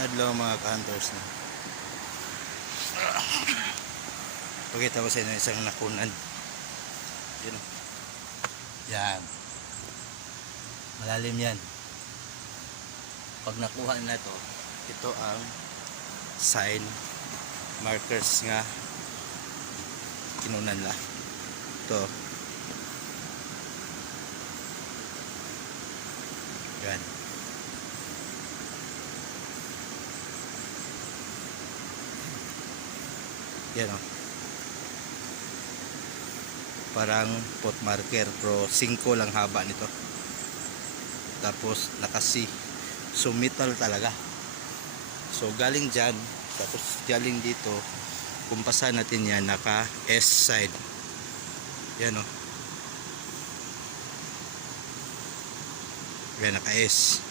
Adlaw mga ka-hunters na. Pakita ko sa inyo isang nakunan. Yun o. Yan. Malalim yan. Pag nakuha na to, ito ang sign markers nga kinunan la. Ito. Yan. Yan o. Parang pot marker pero 5 lang haba nito. Tapos nakasi. So metal talaga. So galing dyan. Tapos galing dito. Kumpasan natin yan. Naka S side. Yan o. Yan naka S.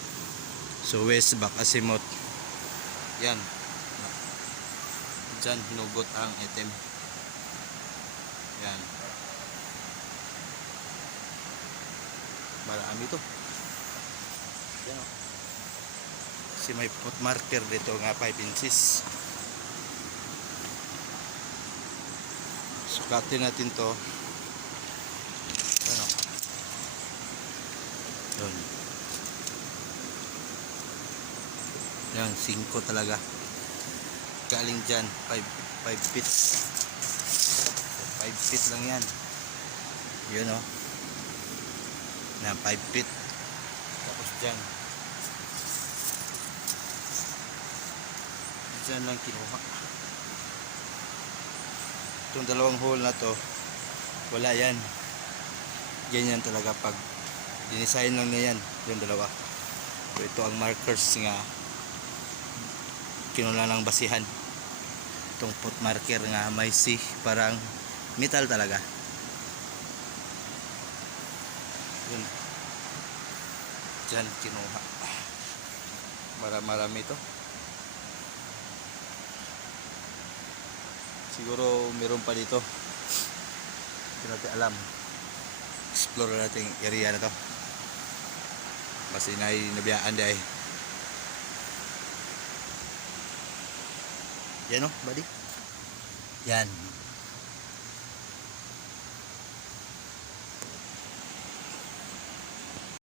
So west back azimuth. Yan. Dyan hinugot ang item. Yan. Marami to. Yan o. Kasi may pot marker dito nga 5 inches. Sukatin natin to. Yan o. Yun. Yan 5 talaga. Galing dyan 5 feet 5 feet lang yan. Yun o. Na 5 feet. Tapos dyan lang kinuha. Itong dalawang hole na to wala yan. Ganyan talaga pag dinisign lang na yan yung dalawa. So ito ang markers nga kinuha ng basihan. Itong pot marker nga may C, parang metal talaga. Yun. Diyan kinuha. Marami ito. Siguro meron pa dito. Hindi natin alam. Explore natin yung area na to. Kasi nabiyaan dahil. Yan o, buddy. Yan.